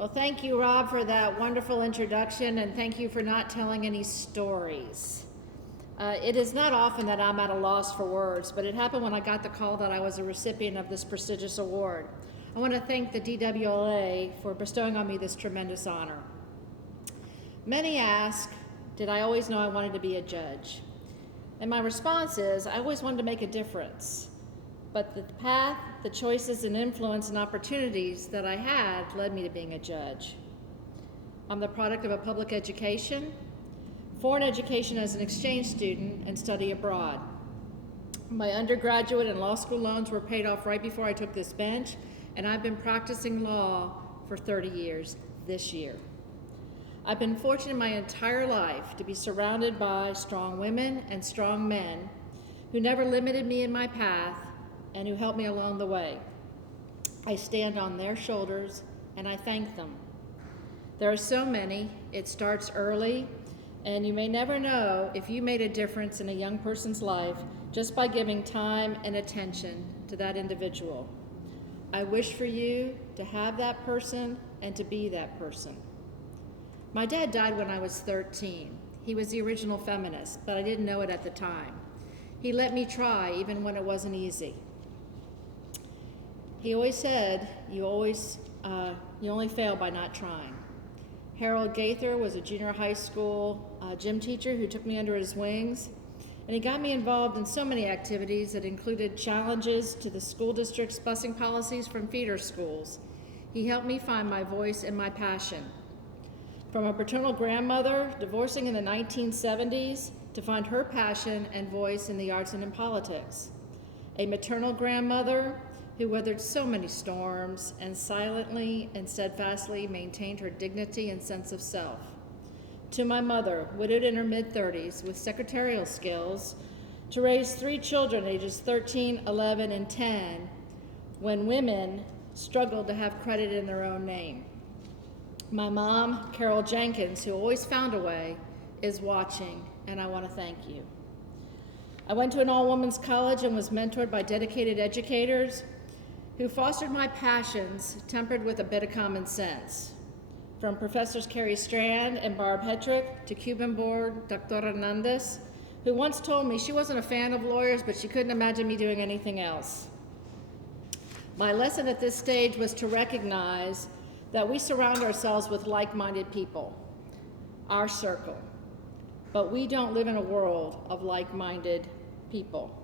Well, thank you, Rob, for that wonderful introduction, and thank you for not telling any stories. It is not often that I'm at a loss for words, but it happened when I got the call that I was a recipient of this prestigious award. I want to thank the DWLA for bestowing on me this tremendous honor. Many ask, did I always know I wanted to be a judge? And my response is, I always wanted to make a difference. But the path, the choices, and influence and opportunities that I had led me to being a judge. I'm the product of a public education, foreign education as an exchange student, and study abroad. My undergraduate and law school loans were paid off right before I took this bench, and I've been practicing law for 30 years this year. I've been fortunate my entire life to be surrounded by strong women and strong men who never limited me in my path and who helped me along the way. I stand on their shoulders and I thank them. There are so many. It starts early, and you may never know if you made a difference in a young person's life just by giving time and attention to that individual. I wish for you to have that person and to be that person. My dad died when I was 13. He was the original feminist, but I didn't know it at the time. He let me try even when it wasn't easy. He always said, you only fail by not trying. Harold Gaither was a junior high school gym teacher who took me under his wings, and he got me involved in so many activities that included challenges to the school district's busing policies from feeder schools. He helped me find my voice and my passion. From a paternal grandmother divorcing in the 1970s to find her passion and voice in the arts and in politics. A maternal grandmother who weathered so many storms and silently and steadfastly maintained her dignity and sense of self. To my mother, widowed in her mid-30s with secretarial skills, to raise 3 children ages 13, 11, and 10 when women struggled to have credit in their own name. My mom, Carol Jenkins, who always found a way, is watching, and I want to thank you. I went to an all-women's college and was mentored by dedicated educators who fostered my passions, tempered with a bit of common sense. From Professors Carrie Strand and Barb Hetrick to Cuban board Dr. Hernandez, who once told me she wasn't a fan of lawyers, but she couldn't imagine me doing anything else. My lesson at this stage was to recognize that we surround ourselves with like-minded people, our circle, but we don't live in a world of like-minded people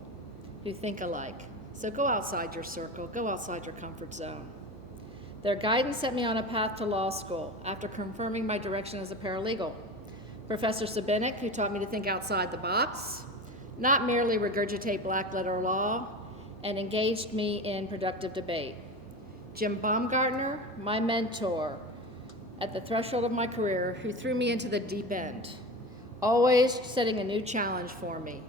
who think alike. So go outside your circle, go outside your comfort zone. Their guidance set me on a path to law school after confirming my direction as a paralegal. Professor Sabinek, who taught me to think outside the box, not merely regurgitate black letter law, and engaged me in productive debate. Jim Baumgartner, my mentor at the threshold of my career, who threw me into the deep end, always setting a new challenge for me.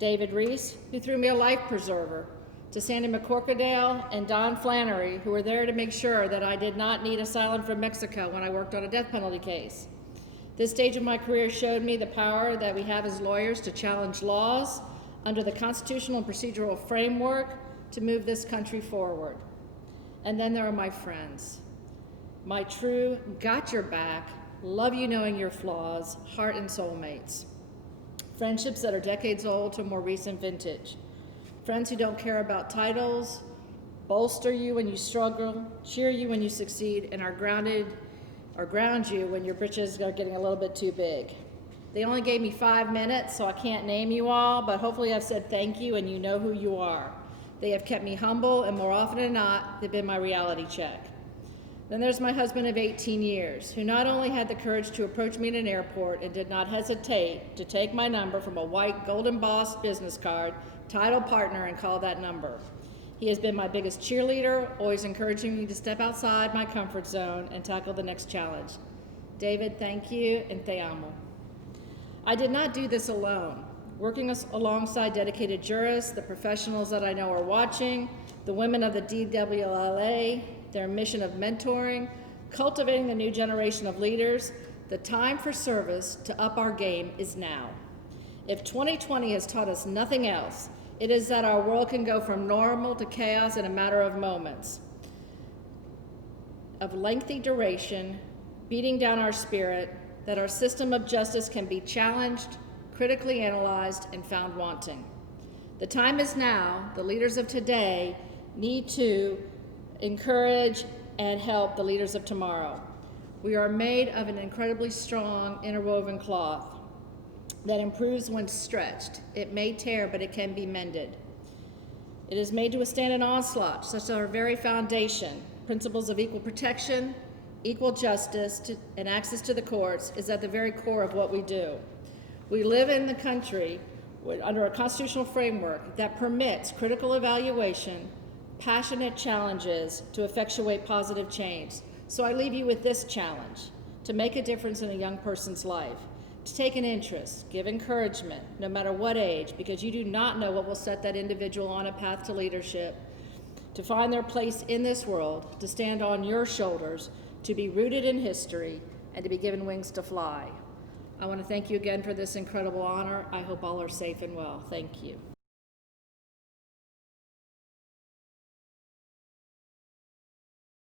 David Reese, who threw me a life preserver, to Sandy McCorkadale and Don Flannery, who were there to make sure that I did not need asylum from Mexico when I worked on a death penalty case. This stage of my career showed me the power that we have as lawyers to challenge laws under the constitutional and procedural framework to move this country forward. And then there are my friends, my true, got your back, love you knowing your flaws, heart and soulmates. Friendships that are decades old to more recent vintage. Friends who don't care about titles, bolster you when you struggle, cheer you when you succeed, and are ground you when your britches are getting a little bit too big. They only gave me 5 minutes, so I can't name you all, but hopefully I've said thank you and you know who you are. They have kept me humble, and more often than not, they've been my reality check. Then there's my husband of 18 years, who not only had the courage to approach me in an airport and did not hesitate to take my number from a white gold embossed business card, title partner, and call that number. He has been my biggest cheerleader, always encouraging me to step outside my comfort zone and tackle the next challenge. David, thank you, and te amo. I did not do this alone. Working alongside dedicated jurists, the professionals that I know are watching, the women of the DWLA, their mission of mentoring, cultivating the new generation of leaders, the time for service to up our game is now. If 2020 has taught us nothing else, it is that our world can go from normal to chaos in a matter of moments. of lengthy duration, beating down our spirit, that our system of justice can be challenged, critically analyzed, and found wanting. The time is now. The leaders of today need to encourage and help the leaders of tomorrow. We are made of an incredibly strong interwoven cloth that improves when stretched. It may tear, but it can be mended. It is made to withstand an onslaught, such as our very foundation. Principles of equal protection, equal justice, and access to the courts is at the very core of what we do. We live in the country under a constitutional framework that permits critical evaluation, passionate challenges to effectuate positive change. So I leave you with this challenge: to make a difference in a young person's life, to take an interest, give encouragement, no matter what age, because you do not know what will set that individual on a path to leadership, to find their place in this world, to stand on your shoulders, to be rooted in history, and to be given wings to fly. I want to thank you again for this incredible honor. I hope all are safe and well. Thank you.